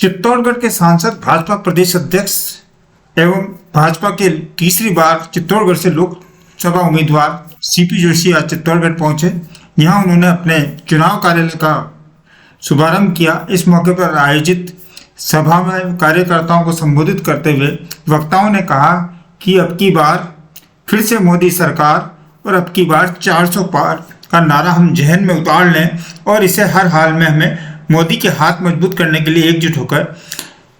चित्तौड़गढ़ के सांसद भाजपा प्रदेश अध्यक्ष एवं भाजपा के तीसरी बार चित्तौड़गढ़ से लोकसभा उम्मीदवार सीपी जोशी आज चित्तौड़गढ़ पहुंचे। यहां उन्होंने अपने चुनाव कार्यालय का शुभारंभ किया। इस मौके पर आयोजित सभा में कार्यकर्ताओं को संबोधित करते हुए वक्ताओं ने कहा कि अब की बार फिर से मोदी सरकार और अब की बार 400 पार का नारा हम जहन में उतार लें और इसे हर हाल में हमें मोदी के हाथ मजबूत करने के लिए एकजुट होकर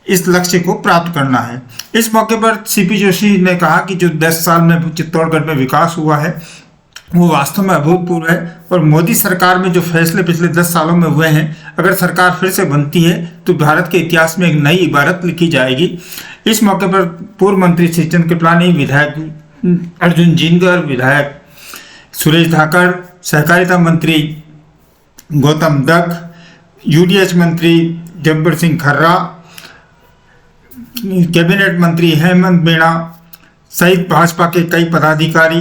इस लक्ष्य को प्राप्त करना है। इस मौके पर सीपी जोशी ने कहा कि जो 10 साल में चित्तौड़गढ़ में विकास हुआ है वो वास्तव में अभूतपूर्व है और मोदी सरकार में जो फैसले पिछले 10 सालों में हुए हैं, अगर सरकार फिर से बनती है तो भारत के इतिहास में एक नई इबारत लिखी जाएगी। इस मौके पर पूर्व मंत्री सचिन कृपलानी, विधायक अर्जुन जिनगर, विधायक सुरेश धाकड़, सहकारिता मंत्री गौतम दत्त, यूडीएच मंत्री जब्बर सिंह खर्रा, कैबिनेट मंत्री हेमंत मीणा सहित भाजपा के कई पदाधिकारी,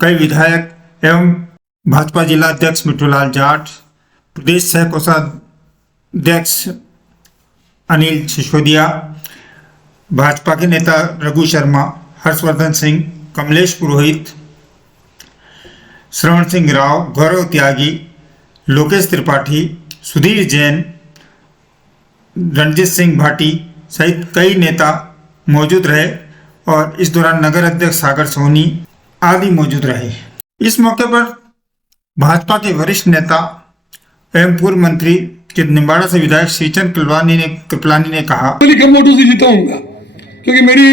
कई विधायक एवं भाजपा जिला अध्यक्ष मिठूलाल जाट, प्रदेश सह कोषाध्यक्ष अनिल सिसोदिया, भाजपा के नेता रघु शर्मा, हर्षवर्धन सिंह, कमलेश पुरोहित, श्रवण सिंह राव, गौरव त्यागी, लोकेश त्रिपाठी, सुधीर जैन, रणजीत सिंह भाटी सहित कई नेता मौजूद रहे और इस दौरान नगर अध्यक्ष सागर सोनी आदि मौजूद रहे। इस मौके पर भाजपा के वरिष्ठ नेता एवं पूर्व मंत्री निम्बाड़ा से विधायक श्रीचंद कृपलानी ने कहा, कम वोटों से जीता हूँ क्योंकि मेरी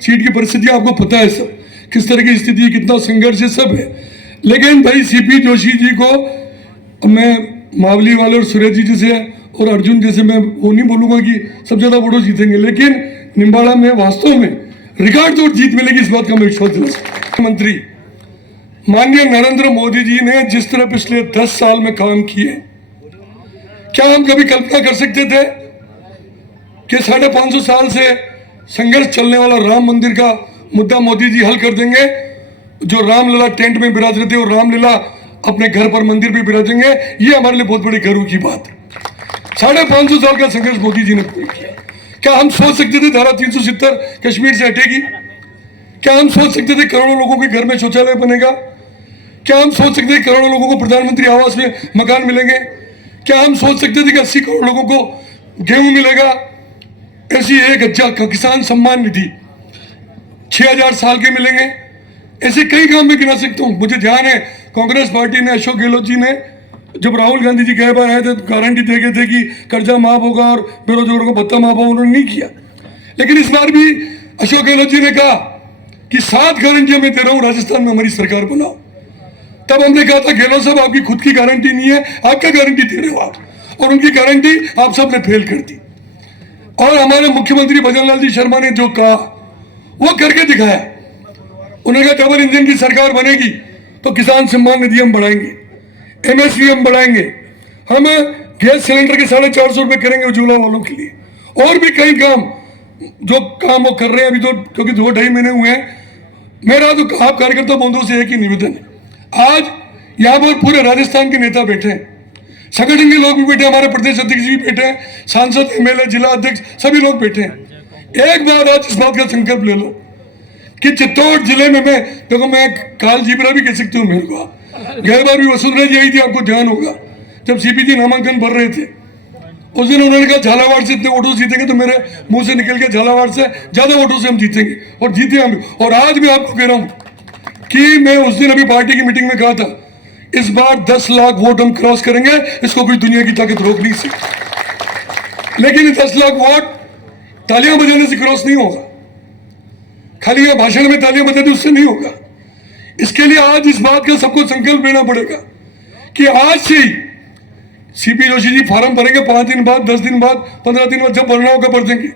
सीट की परिस्थिति आपको पता है, सब किस तरह की स्थिति, कितना संघर्ष है, सब है। लेकिन भाई सीपी जोशी जी को मैं मावली वाले और सुरेश जी जैसे और अर्जुन जैसे मैं वो नहीं बोलूंगा कि सब ज्यादा वोटों जीतेंगे, लेकिन निम्बाड़ा में वास्तव में रिकॉर्ड तोड़ जीत मिलेगी, इस बात का मैं विश्वास दिला सकता हूं। मंत्री माननीय नरेंद्र मोदी जी ने जिस तरह पिछले 10 साल में काम किए, क्या हम कभी कल्पना कर सकते थे कि 550 साल से संघर्ष चलने वाला राम मंदिर का मुद्दा मोदी जी हल कर देंगे? जो रामलला टेंट में विराज रहे थे और रामलीला अपने घर पर मंदिर पे विराजेंगे, ये हमारे लिए बहुत बड़ी गर्व की बात है। 550 साल का संघर्ष मोदी जी ने पूरा किया। क्या हम सोच सकते थे धारा 370 कश्मीर से हटेगी? क्या हम सोच सकते थे करोड़ों लोगों के घर में शौचालय बनेगा? क्या हम सोच सकते थे करोड़ों लोगों को प्रधानमंत्री आवास में मकान मिलेंगे? क्या हम सोच सकते थे कि 80 करोड़ लोगों को गेहूं मिलेगा? ऐसी 1000 किसान सम्मान निधि 6000 साल के मिलेंगे। ऐसे कई काम मैं गिना सकता हूँ। मुझे ध्यान है कांग्रेस पार्टी ने, अशोक गहलोत जी ने, जब राहुल गांधी जी कई बार आए थे गारंटी दे गए थे कि कर्जा माफ होगा और बेरोजगारों को भत्ता माफ होगा, उन्होंने नहीं किया। लेकिन इस बार भी अशोक गहलोत जी ने कहा कि 7 गारंटियां मैं दे रहा हूं, राजस्थान में हमारी सरकार बनाओ। तब हमने कहा था गहलोत साहब आपकी खुद की गारंटी नहीं है, आप क्या गारंटी दे रहे हो आप? और उनकी गारंटी आप सब ने फेल कर दी। और हमारे मुख्यमंत्री भजन लाल जी शर्मा ने जो कहा वो करके दिखाया। उन्होंने कहा डबल इंजन की सरकार बनेगी तो किसान सम्मान निधि हम बढ़ाएंगे, एमएसपी हम बढ़ाएंगे, हम गैस सिलेंडर के 450 रुपए करेंगे उज्ज्वला वालों के लिए, और भी कई काम जो काम वो कर रहे हैं अभी तो, क्योंकि 2-2.5 महीने हुए हैं। मेरा तो आप कार्यकर्ता बंधुओं से एक ही निवेदन है, आज यहाँ पर पूरे राजस्थान के नेता बैठे हैं, संगठन के लोग भी बैठे, हमारे प्रदेश अध्यक्ष भी बैठे हैं, सांसद, एमएलए, जिला अध्यक्ष सभी लोग बैठे हैं। एक बार आज इस बात का संकल्प ले लो कि चित्तौड़ जिले में मैं काल जीबरा भी कह सकती हूँ। मेरे को गए बार भी वसुंधरा जी आई थी, आपको ध्यान होगा, जब सीपी जी नामांकन भर रहे थे उस दिन उन्होंने कहा झालावाड़ से इतने वोटों जीतेंगे, तो मेरे मुंह से निकल के झालावाड़ से ज्यादा वोटों से हम जीतेंगे, और जीते हम। और आज मैं आपको कह रहा हूं कि मैं उस दिन अभी पार्टी की मीटिंग में कहा था, इस बार 10 लाख वोट हम क्रॉस करेंगे, इसको कोई दुनिया की ताकत रोक नहीं सकती। लेकिन 10 लाख वोट तालियां बजाने से क्रॉस नहीं होगा, खाली ये भाषण में तालियां बजाते उससे नहीं होगा। इसके लिए आज इस बात का सबको संकल्प लेना पड़ेगा कि आज से ही सीपी जोशी जी फॉर्म भरेंगे, 5 दिन बाद, 10 दिन बाद, 15 दिन बाद, जब भरना होगा भर देंगे।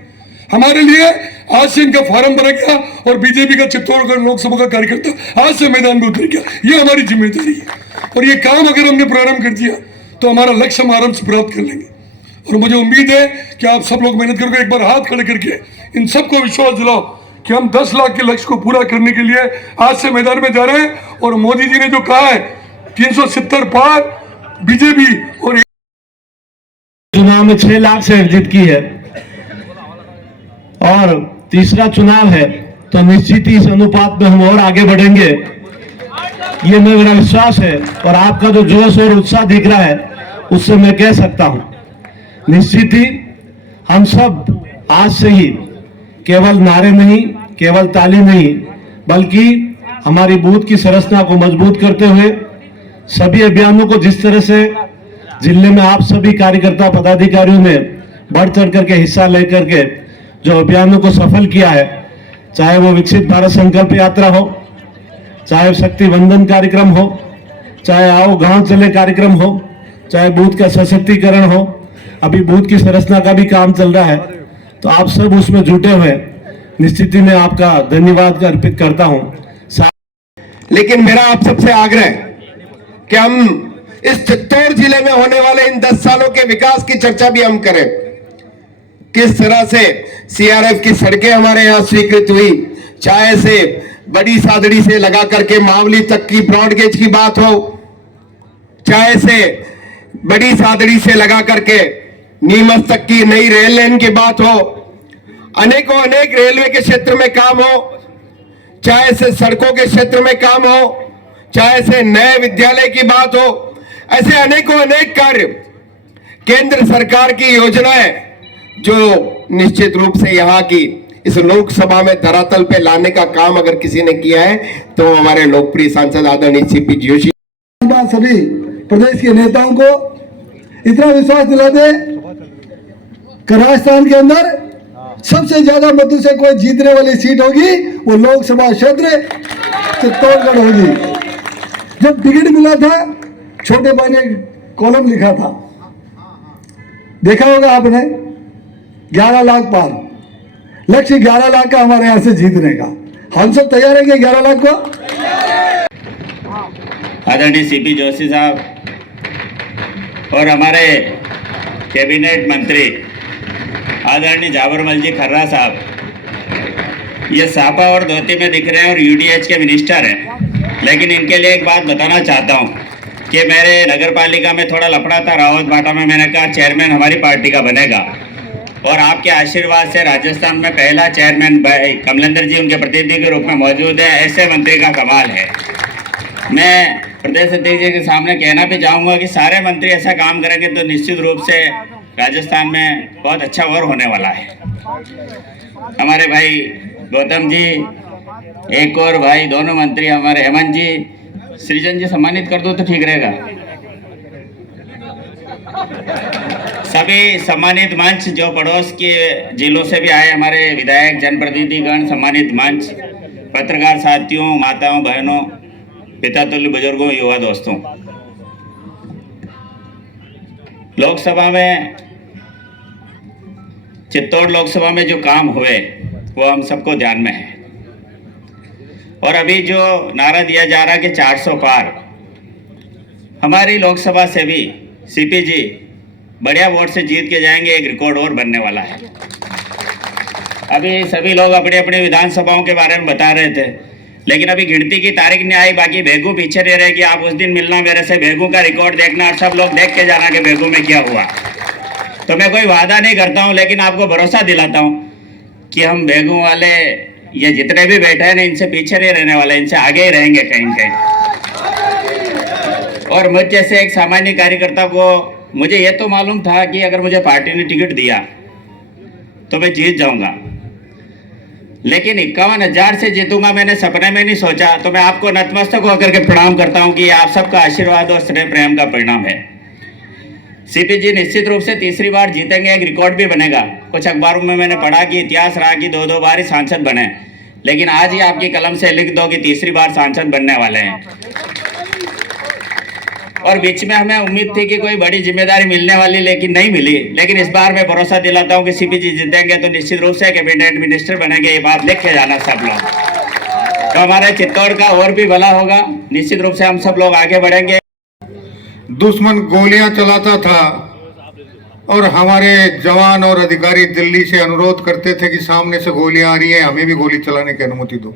हमारे लिए आज से इनका फॉर्म भरा गया और बीजेपी का चित्तौड़गढ़ लोकसभा का कार्यकर्ता आज से मैदान में उतर गया। ये हमारी जिम्मेदारी है और ये काम अगर हमने प्रारंभ कर दिया तो हमारा लक्ष्य हम आराम से प्राप्त कर लेंगे। और मुझे उम्मीद है कि आप सब लोग मेहनत करोगे। एक बार हाथ खड़े करके इन सबको विश्वास दिलाओ कि हम 10 लाख के लक्ष्य को पूरा करने के लिए आज से मैदान में जा रहे हैं। और मोदी जी ने जो कहा है 370 पार बीजेपी और चुनाव में 6 लाख से जीत की है और तीसरा चुनाव है, तो निश्चित ही इस अनुपात में हम और आगे बढ़ेंगे, ये मेरा विश्वास है। और आपका जो जोश और उत्साह दिख रहा है उससे मैं कह सकता हूं, निश्चित ही हम सब आज से ही केवल नारे नहीं, केवल ताली नहीं, बल्कि हमारी बूथ की संरचना को मजबूत करते हुए सभी अभियानों को जिस तरह से जिले में आप सभी कार्यकर्ता पदाधिकारियों ने बढ़ चढ़ करके हिस्सा लेकर के जो अभियानों को सफल किया है, चाहे वो विकसित भारत संकल्प यात्रा हो, चाहे शक्ति वंदन कार्यक्रम हो, चाहे आओ गांव चले कार्यक्रम हो, चाहे बूथ का सशक्तिकरण हो, अभी बूथ की संरचना का भी काम चल रहा है, तो आप सब उसमें जुटे हुए, निश्चित ही मैं आपका धन्यवाद अर्पित करता हूं। लेकिन मेरा आप सबसे आग्रह है कि हम इस चित्तौड़ जिले में होने वाले इन 10 सालों के विकास की चर्चा भी हम करें। किस तरह से सीआरएफ की सड़कें हमारे यहां स्वीकृत हुई, चाहे से बड़ी सादड़ी से लगा करके मावली तक की ब्रॉडगेज की बात हो, चाहे से बड़ी सादड़ी से लगा करके नीमच तक की नई रेल लाइन की बात हो, अनेकों अनेक रेलवे के क्षेत्र में काम हो, चाहे से सड़कों के क्षेत्र में काम हो, चाहे से नए विद्यालय की बात हो, ऐसे अनेकों अनेक कार्य केंद्र सरकार की योजनाएं जो निश्चित रूप से यहाँ की इस लोकसभा में धरातल पे लाने का काम अगर किसी ने किया है तो हमारे लोकप्रिय सांसद आदरणीय सीपी जोशी। सभी प्रदेश के नेताओं को इतना विश्वास दिला दे कि राजस्थान के अंदर सबसे ज्यादा मतों से कोई जीतने वाली सीट होगी, वो लोकसभा क्षेत्र चित्तौड़गढ़ होगी। जब टिकट मिला था, छोटे भाई ने कॉलम लिखा था, देखा होगा आपने, 11 लाख पार, लक्ष्य 11 लाख का हमारे यहां से जीतने का। हम सब तैयार हैं कि 11 लाख को। आदरणीय सीपी जोशी साहब और हमारे कैबिनेट मंत्री आदरणीय जाबरमल जी खर्रा साहब, ये सापा और धोती में दिख रहे हैं और यूडीएच के मिनिस्टर हैं, लेकिन इनके लिए एक बात बताना चाहता हूँ कि मेरे नगर पालिका में थोड़ा लफड़ा था रावत भाटा में, मैंने कहा चेयरमैन हमारी पार्टी का बनेगा, और आपके आशीर्वाद से राजस्थान में पहला चेयरमैन कमलेंद्र जी उनके प्रतिनिधि के रूप में मौजूद है। ऐसे मंत्री का कमाल है। मैं प्रदेश अध्यक्ष जी के सामने कहना भी चाहूँगा कि सारे मंत्री ऐसा काम करेंगे तो निश्चित रूप से राजस्थान में बहुत अच्छा और होने वाला है। हमारे भाई गौतम जी, एक और भाई दोनों मंत्री हमारे हेमंत जी, सृजन जी सम्मानित कर दो तो ठीक रहेगा। सभी सम्मानित मंच जो पड़ोस के जिलों से भी आए, हमारे विधायक, जनप्रतिनिधिगण, सम्मानित मंच, पत्रकार साथियों, माताओं, बहनों, पिता तुल्य बुजुर्गों, युवा दोस्तों, लोकसभा में, चित्तौड़ लोकसभा में जो काम हुए वो हम सबको ध्यान में है। और अभी जो नारा दिया जा रहा है कि 400 पार, हमारी लोकसभा से भी सीपी जी बढ़िया वोट से जीत के जाएंगे, एक रिकॉर्ड और बनने वाला है। अभी सभी लोग अपनी अपनी विधानसभाओं के बारे में बता रहे थे, लेकिन अभी गिनती की तारीख नहीं आई, बाकी भेगू पीछे नहीं रहेगी। आप उस दिन मिलना मेरे से, भेगू का रिकॉर्ड देखना और सब लोग देख के जाना कि भेगू में क्या हुआ। तो मैं कोई वादा नहीं करता हूं, लेकिन आपको भरोसा दिलाता हूं कि हम भेगू वाले ये जितने भी बैठे हैं ना, इनसे पीछे नहीं रहने वाले, इनसे आगे ही रहेंगे कहीं कहीं। और मुझ जैसे एक सामान्य कार्यकर्ता को मुझे ये तो मालूम था कि अगर मुझे पार्टी ने टिकट दिया तो मैं जीत जाऊंगा, लेकिन 51,000 से जीतूंगा मैंने सपने में नहीं सोचा। तो मैं आपको नतमस्तक होकर के प्रणाम करता हूं कि ये आप सबका आशीर्वाद और स्नेह प्रेम का परिणाम है। सीपी जी निश्चित रूप से तीसरी बार जीतेंगे, एक रिकॉर्ड भी बनेगा। कुछ अखबारों में मैंने पढ़ा कि इतिहास रहा कि 2-2 बार ही सांसद बने, लेकिन आज ही आपकी कलम से लिख दो कि तीसरी बार सांसद बनने वाले हैं। और बीच में हमें उम्मीद थी कि कोई बड़ी जिम्मेदारी मिलने वाली, लेकिन नहीं मिली। लेकिन इस बार मैं भरोसा दिलाता हूं कि सीपी जी जीतेंगे तो निश्चित रूप से कैबिनेट मिनिस्टर बनेंगे, ये बात लिख के जाना सब लोग। तो हमारे चित्तौड़ का और भी भला होगा, निश्चित रूप से हम सब लोग आगे बढ़ेंगे। दुश्मन गोलियां चलाता था और हमारे जवान और अधिकारी दिल्ली से अनुरोध करते थे कि सामने से गोलियां आ रही हैं, हमें भी गोली चलाने की अनुमति दो।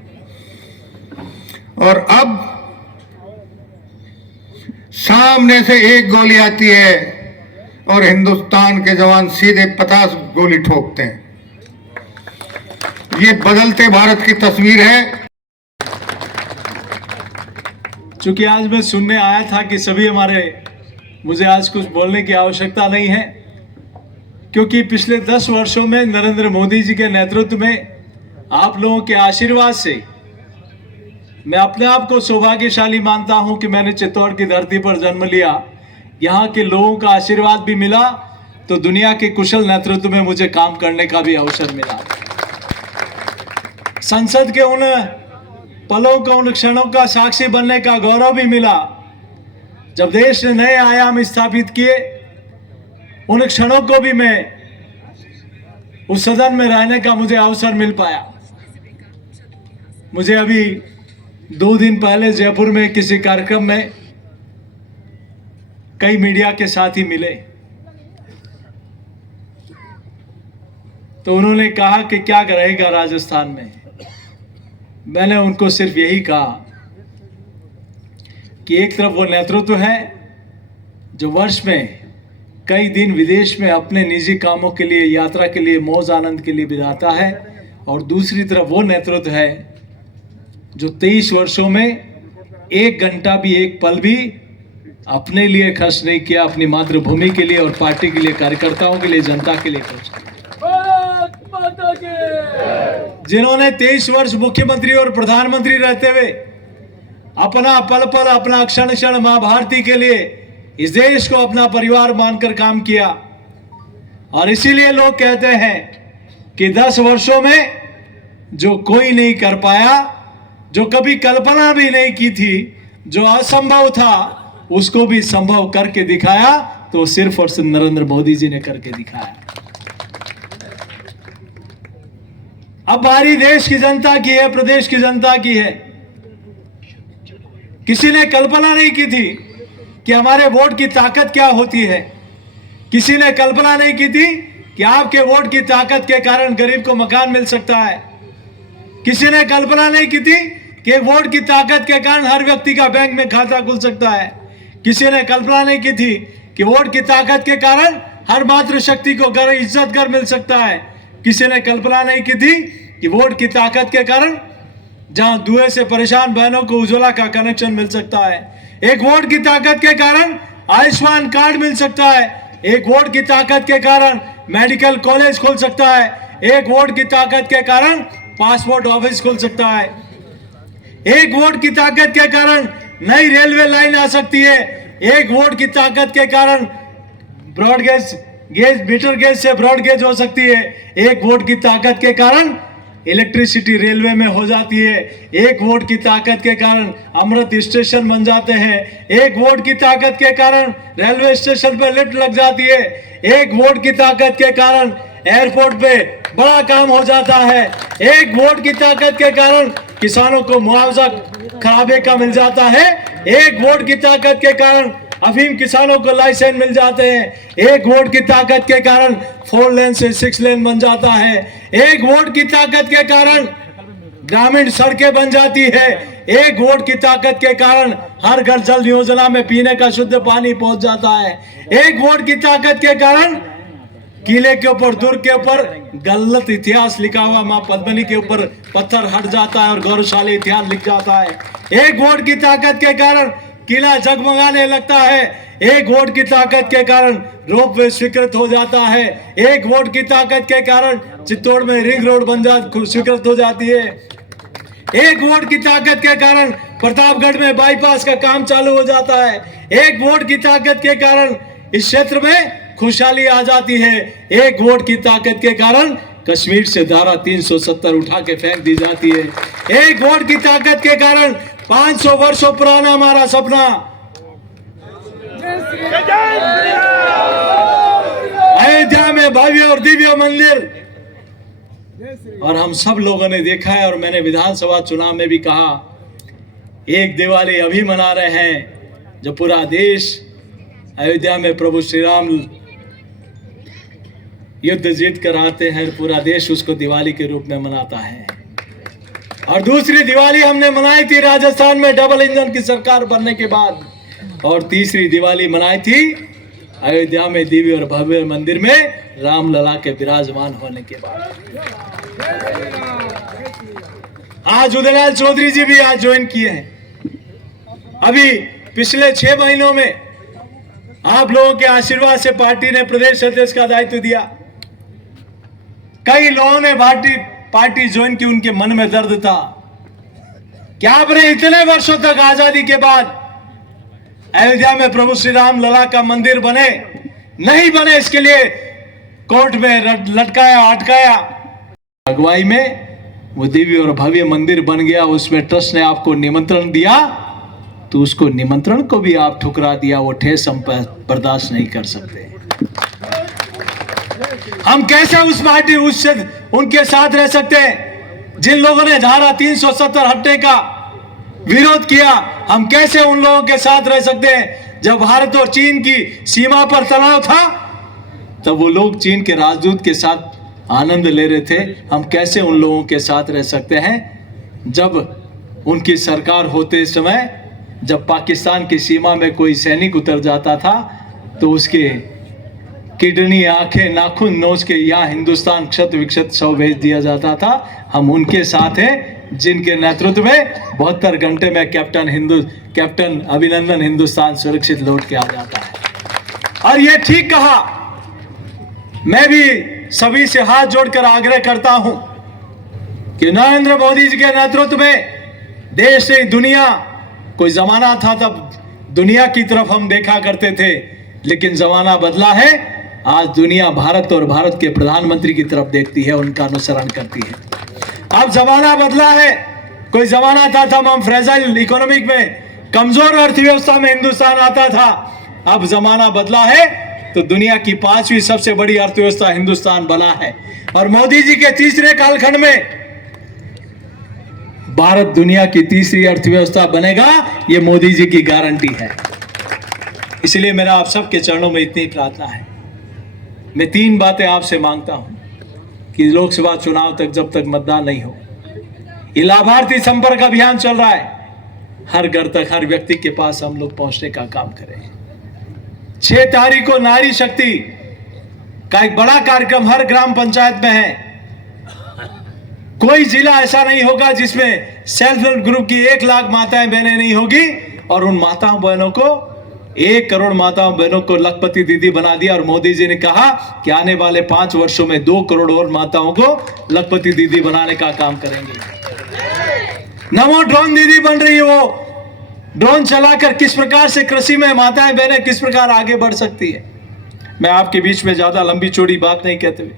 और अब सामने से एक गोली आती है और हिंदुस्तान के जवान सीधे 50 गोली ठोकते हैं। ये बदलते भारत की तस्वीर है। चूंकि आज मैं सुनने आया था कि सभी मुझे आज कुछ बोलने की आवश्यकता नहीं है, क्योंकि पिछले 10 वर्षों में नरेंद्र मोदी जी के नेतृत्व में आप लोगों के आशीर्वाद से मैं अपने आप को सौभाग्यशाली मानता हूं कि मैंने चित्तौड़ की धरती पर जन्म लिया। यहाँ के लोगों का आशीर्वाद भी मिला तो दुनिया के कुशल नेतृत्व में मुझे काम करने का भी अवसर मिला। संसद के उन पलों का, उन क्षणों का साक्षी बनने का गौरव भी मिला जब देश ने नए आयाम स्थापित किए। उन क्षणों को भी मैं उस सदन में रहने का मुझे अवसर मिल पाया। मुझे अभी 2 दिन पहले जयपुर में किसी कार्यक्रम में कई मीडिया के साथी मिले तो उन्होंने कहा कि क्या रहेगा राजस्थान में। मैंने उनको सिर्फ यही कहा कि एक तरफ वो नेतृत्व है जो वर्ष में कई दिन विदेश में अपने निजी कामों के लिए, यात्रा के लिए, मौज आनंद के लिए बिताता है, और दूसरी तरफ वो नेतृत्व है जो 23 वर्षों में 1 घंटा भी, 1 पल भी अपने लिए खर्च नहीं किया, अपनी मातृभूमि के लिए और पार्टी के लिए, कार्यकर्ताओं के लिए, जनता के लिए खर्च किया। जिन्होंने 23 वर्ष मुख्यमंत्री और प्रधानमंत्री रहते हुए अपना पल पल, अपना क्षण क्षण मां भारती के लिए इस देश को अपना परिवार मानकर काम किया। और इसीलिए लोग कहते हैं कि 10 वर्षों में जो कोई नहीं कर पाया, जो कभी कल्पना भी नहीं की थी, जो असंभव था उसको भी संभव करके दिखाया, तो सिर्फ और सिर्फ नरेंद्र मोदी जी ने करके दिखाया। अब बारी देश की जनता की है, प्रदेश की जनता की है। किसी ने कल्पना नहीं की थी कि हमारे वोट की ताकत क्या होती है। किसी ने कल्पना नहीं की थी कि आपके वोट की ताकत के कारण गरीब को मकान मिल सकता है। किसी ने कल्पना नहीं की थी कि वोट की ताकत के कारण हर व्यक्ति का बैंक में खाता खुल सकता है। किसी ने कल्पना नहीं की थी कि वोट की ताकत के कारण हर मातृशक्ति को घर, इज्जत घर मिल सकता है। किसी ने कल्पना नहीं की थी कि वोट की ताकत के कारण जहां धुएं से परेशान बहनों को उज्ज्वला का कनेक्शन मिल सकता है। एक वोट की ताकत के कारण आयुष्मान कार्ड मिल सकता है। एक वोट की ताकत के कारण मेडिकल कॉलेज खुल सकता है। एक वोट की ताकत के कारण पासपोर्ट ऑफिस खुल सकता है। एक वोट की ताकत के कारण नई रेलवे लाइन आ सकती है। एक वोट की ताकत के कारण ब्रॉडगेज मीटर गेज से ब्रॉडगेज हो सकती है। एक वोट की ताकत के कारण इलेक्ट्रिसिटी रेलवे में हो जाती है। एक वोट की ताकत के कारण अमृत स्टेशन बन जाते हैं। एक वोट की ताकत के कारण रेलवे स्टेशन पर लिफ्ट लग जाती है। एक वोट की ताकत के कारण एयरपोर्ट पे बड़ा काम हो जाता है। एक वोट की ताकत के कारण किसानों को मुआवजा खराबे का मिल जाता है। एक वोट की ताकत के कारण अफीम किसानों को लाइसेंस मिल जाते हैं। एक वोट की ताकत के कारण 4 लेन से 6 लेन बन जाता है। एक वोट की ताकत के कारण ग्रामीण सड़कें बन जाती है। एक वोट की ताकत के कारण हर घर जल योजना में पीने का शुद्ध पानी पहुंच जाता है। एक वोट की ताकत के कारण किले के ऊपर, दुर्ग के ऊपर गलत इतिहास लिखा हुआ मां पद्मिनी के ऊपर पत्थर हट जाता है और गौरवशाली इतिहास लिख जाता है। एक वोट की ताकत के कारण किला जगमगाने लगता है। एक वोट की ताकत के कारण रोपवे स्वीकृत हो जाता है। एक वोट की ताकत के कारण चित्तौड़ में रिंग रोड स्वीकृत हो जाती है। एक वोट की ताकत के कारण प्रतापगढ़ में बाईपास का काम चालू हो जाता है। एक वोट की ताकत के कारण इस क्षेत्र में खुशहाली आ जाती है। एक वोट की ताकत के कारण कश्मीर से धारा 370 उठा के फेंक दी जाती है। एक वोट की ताकत के कारण 500 वर्षों पुराना हमारा सपना अयोध्या में भव्य और दिव्य मंदिर, और हम सब लोगों ने देखा है और मैंने विधानसभा चुनाव में भी कहा, एक दिवाली अभी मना रहे हैं जो पूरा देश अयोध्या में प्रभु श्री राम युद्ध जीत कर आते हैं, पूरा देश उसको दिवाली के रूप में मनाता है। और दूसरी दिवाली हमने मनाई थी राजस्थान में डबल इंजन की सरकार बनने के बाद, और तीसरी दिवाली मनाई थी अयोध्या में दिव्य और भव्य मंदिर में रामलला के विराजमान होने के बाद। आज उदयलाल चौधरी जी भी आज ज्वाइन किए हैं। अभी पिछले 6 महीनों में आप लोगों के आशीर्वाद से पार्टी ने प्रदेश अध्यक्ष का दायित्व दिया। कई लोगों ने पार्टी ज्वाइन की, उनके मन में दर्द था कि आपने इतने वर्षों तक आजादी के बाद अयोध्या में प्रभु श्री राम लला का मंदिर बने नहीं बने, इसके लिए कोर्ट में लटकाया अटकाया। अगुवाई में वो दिव्य और भव्य मंदिर बन गया। उसमें ट्रस्ट ने आपको निमंत्रण दिया तो उसको निमंत्रण को भी आप ठुकरा दिया। वो ठेस हम बर्दाश्त नहीं कर सकते। हम कैसे उस पार्टी उनके साथ रह सकते हैं जिन लोगों ने धारा 370 हटने का विरोध किया? हम कैसे उन लोगों के साथ रह सकते हैं जब भारत और चीन की सीमा पर तनाव था तब वो लोग चीन के राजदूत के साथ आनंद ले रहे थे? हम कैसे उन लोगों के साथ रह सकते हैं जब उनकी सरकार होते समय जब पाकिस्तान की सीमा में कोई सैनिक उतर जाता था तो उसके किडनी, आंखें, नाखून नोच के यहाँ हिंदुस्तान क्षत विक्षत शव भेज दिया जाता था? हम उनके साथ हैं जिनके नेतृत्व में 72 घंटे में कैप्टन अभिनंदन हिंदुस्तान सुरक्षित लौट के आ जाता है। और ये ठीक कहा। मैं भी सभी से हाथ जोड़कर आग्रह करता हूं कि नरेंद्र मोदी जी के नेतृत्व में देश से दुनिया, कोई जमाना था तब दुनिया की तरफ हम देखा करते थे, लेकिन जमाना बदला है। आज दुनिया भारत और भारत के प्रधानमंत्री की तरफ देखती है, उनका अनुसरण करती है। अब जमाना बदला है। कोई जमाना था तब हम फ्रेजाइल इकोनॉमिक में, कमजोर अर्थव्यवस्था में हिंदुस्तान आता था। अब जमाना बदला है तो दुनिया की 5वीं सबसे बड़ी अर्थव्यवस्था हिंदुस्तान बना है। और मोदी जी के तीसरे कालखंड में भारत दुनिया की तीसरी अर्थव्यवस्था बनेगा, ये मोदी जी की गारंटी है। इसलिए मेरा आप सबके चरणों में इतनी प्रार्थना है। मैं 3 बातें आपसे मांगता हूं कि लोकसभा चुनाव तक जब तक मतदान नहीं हो, ये लाभार्थी संपर्क अभियान चल रहा है, हर घर तक, हर व्यक्ति के पास हम लोग पहुंचने का काम करें। 6 तारीख को नारी शक्ति का एक बड़ा कार्यक्रम हर ग्राम पंचायत में है। कोई जिला ऐसा नहीं होगा जिसमें सेल्फ हेल्प ग्रुप की 1 लाख माताएं बहनें नहीं होगी। और उन माताओं बहनों को 1 करोड़ माताओं बहनों को लखपति दीदी बना दिया। और मोदी जी ने कहा कि आने वाले 5 वर्षों में 2 करोड़ और माताओं को लखपति दीदी बनाने का काम करेंगे। नमो ड्रोन दीदी बन रही है। वो ड्रोन चलाकर किस प्रकार से कृषि में माताएं बहनें किस प्रकार आगे बढ़ सकती है। मैं आपके बीच में ज्यादा लंबी चौड़ी बात नहीं कहते हुए,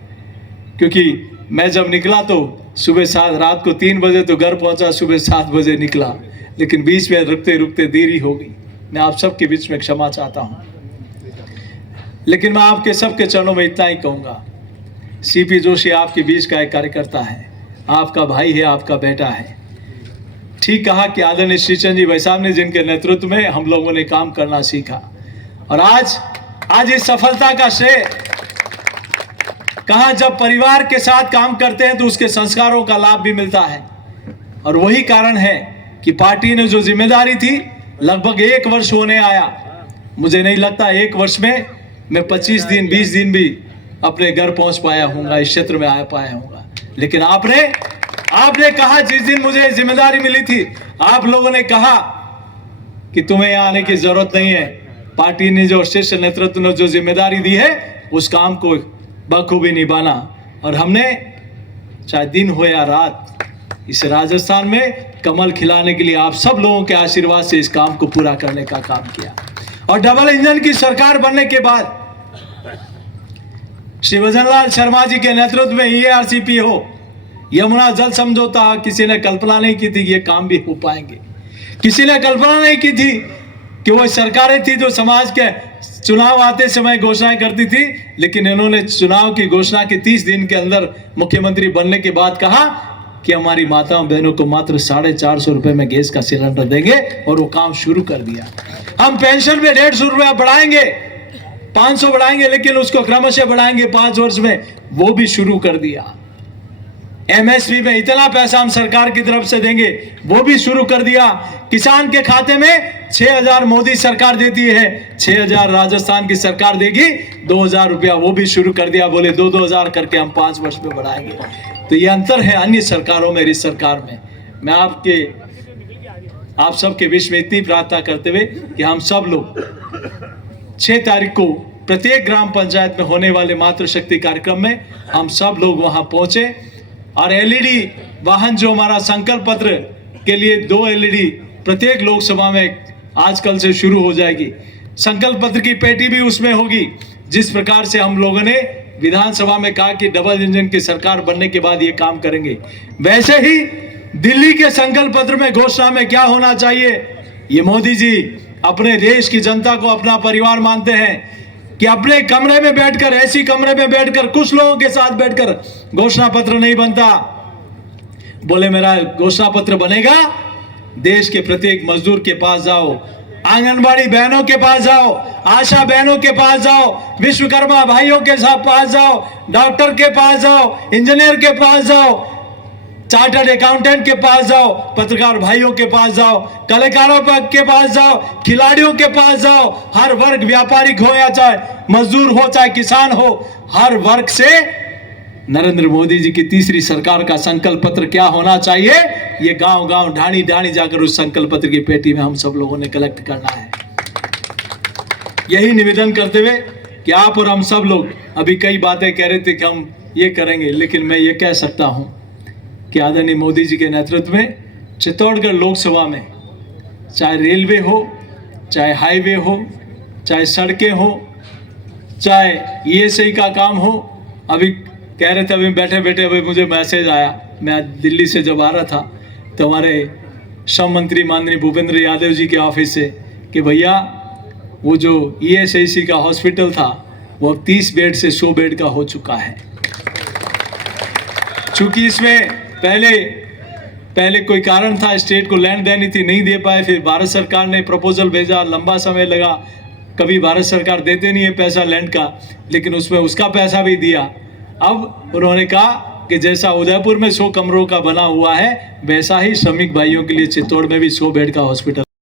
क्योंकि मैं जब निकला तो सुबह 7, रात को 3 बजे तो घर पहुंचा, सुबह 7 बजे निकला, लेकिन बीच में रुकते रुकते देरी हो गई। मैं आप सबके बीच में क्षमा चाहता हूं, लेकिन मैं आपके सबके चरणों में इतना ही कहूंगा, सीपी जोशी आपके बीच का एक कार्यकर्ता है, आपका भाई है, आपका बेटा है। ठीक कहा कि आदरणीय श्रीचंद जी भाई साहब ने, जिनके नेतृत्व में हम लोगों ने काम करना सीखा, और आज इस सफलता का श्रेय कहा, जब परिवार के साथ काम करते हैं तो उसके संस्कारों का लाभ भी मिलता है। और वही कारण है कि पार्टी ने जो जिम्मेदारी थी, लगभग 1 वर्ष होने आया। मुझे नहीं लगता 1 वर्ष में मैं 25 दिन 20 दिन भी अपने घर पहुंच पाया हूँगा, इस क्षेत्र में आ पाया हूँगा। लेकिन आपने कहा, जिस दिन मुझे जिम्मेदारी मिली थी, आप लोगों ने कहा कि तुम्हें यहाँ आने की जरूरत नहीं है। पार्टी ने जो शीर्ष नेतृत्व ने जो जिम्मेदारी दी है, उस काम को बखूबी निभाना। और हमने चाहे दिन हो या रात, इस राजस्थान में कमल खिलाने के लिए आप सब लोगों के आशीर्वाद से इस काम को पूरा करने का काम किया। और डबल इंजन की सरकार बनने के बाद श्री भजनलाल शर्मा जी के नेतृत्व में EARCP हो, यमुना जल समझौता, किसी ने कल्पना नहीं की थी कि ये काम भी हो पाएंगे। किसी ने कल्पना नहीं की थी कि वो सरकारें थी जो समाज के चुनाव आते समय घोषणाएं करती थी, लेकिन इन्होंने चुनाव की घोषणा के 30 दिन के अंदर मुख्यमंत्री बनने के बाद कहा कि हमारी माताओं बहनों को मात्र 450 रुपए में गैस का सिलेंडर देंगे, और वो काम शुरू कर दिया। हम पेंशन में 150 रुपया बढ़ाएंगे, 500 बढ़ाएंगे, लेकिन उसको क्रमशः बढ़ाएंगे 5 वर्ष में, वो भी शुरू कर दिया। एमएसपी में इतना पैसा हम सरकार की तरफ से देंगे, वो भी शुरू कर दिया। किसान के खाते में 6,000 मोदी सरकार देती है, 6,000 राजस्थान की सरकार देगी, 2,000 रुपया वो भी शुरू कर दिया। बोले 2,000 करके हम 5 वर्ष में बढ़ाएंगे। तो ये अंतर है अन्य सरकारों में, इस सरकार में। मैं आप सबके बीच में इतनी प्रार्थना करते हुए कि हम सब लोग 6 तारीख को प्रत्येक ग्राम पंचायत में होने वाले मातृशक्ति कार्यक्रम में हम सब लोग वहां पहुंचे और एलईडी वाहन जो हमारा संकल्प पत्र के लिए 2 एलईडी प्रत्येक लोकसभा में आजकल से शुरू हो जाएगी। संकल्प पत्र की पेटी भी उसमें होगी। जिस प्रकार से हम लोगों ने विधानसभा में कहा कि डबल इंजन की सरकार बनने के बाद ये काम करेंगे, वैसे ही दिल्ली के संकल्प पत्र में घोषणा में क्या होना चाहिए, ये मोदी जी अपने देश की जनता को अपना परिवार मानते हैं कि अपने कमरे में बैठकर, ऐसी कमरे में बैठकर, कुछ लोगों के साथ बैठकर घोषणा पत्र नहीं बनता। बोले मेरा घोषणा पत्र बनेगा, देश के प्रत्येक मजदूर के पास जाओ, आंगनबाड़ी बहनों के पास जाओ, आशा बहनों के पास जाओ, विश्वकर्मा भाइयों के साथ पास जाओ, डॉक्टर के पास जाओ, इंजीनियर के पास जाओ, चार्टर्ड अकाउंटेंट के पास जाओ, पत्रकार भाइयों के पास जाओ, कलाकारों के पास जाओ, खिलाड़ियों के पास जाओ। हर वर्ग, व्यापारिक हो या चाहे मजदूर हो, चाहे किसान हो, हर वर्ग से नरेंद्र मोदी जी की तीसरी सरकार का संकल्प पत्र क्या होना चाहिए, ये गांव गांव, ढाणी ढाणी जाकर उस संकल्प पत्र की पेटी में हम सब लोगों ने कलेक्ट करना है। यही निवेदन करते हुए कि आप और हम सब लोग अभी कई बातें कह रहे थे कि हम ये करेंगे, लेकिन मैं ये कह सकता हूं कि आदरणीय मोदी जी के नेतृत्व में चित्तौड़गढ़ लोकसभा में चाहे रेलवे हो, चाहे हाईवे हो, चाहे सड़कें हो, चाहे ईएसआई का काम हो। अभी कह रहे थे, अभी बैठे बैठे अभी मुझे मैसेज आया, मैं दिल्ली से जब आ रहा था तो हमारे श्रम मंत्री माननीय भूपेंद्र यादव जी के ऑफिस से कि भैया वो जो ईएसआईसी का हॉस्पिटल था वो अब 30 बेड से 100 बेड का हो चुका है। चूंकि इसमें पहले कोई कारण था, स्टेट को लैंड देनी थी, नहीं दे पाए, फिर भारत सरकार ने प्रपोजल भेजा, लंबा समय लगा। कभी भारत सरकार देते नहीं है पैसा लैंड का, लेकिन उसमें उसका पैसा भी दिया। अब उन्होंने कहा कि जैसा उदयपुर में 100 कमरों का बना हुआ है, वैसा ही श्रमिक भाइयों के लिए चित्तौड़ में भी 100 बेड का हॉस्पिटल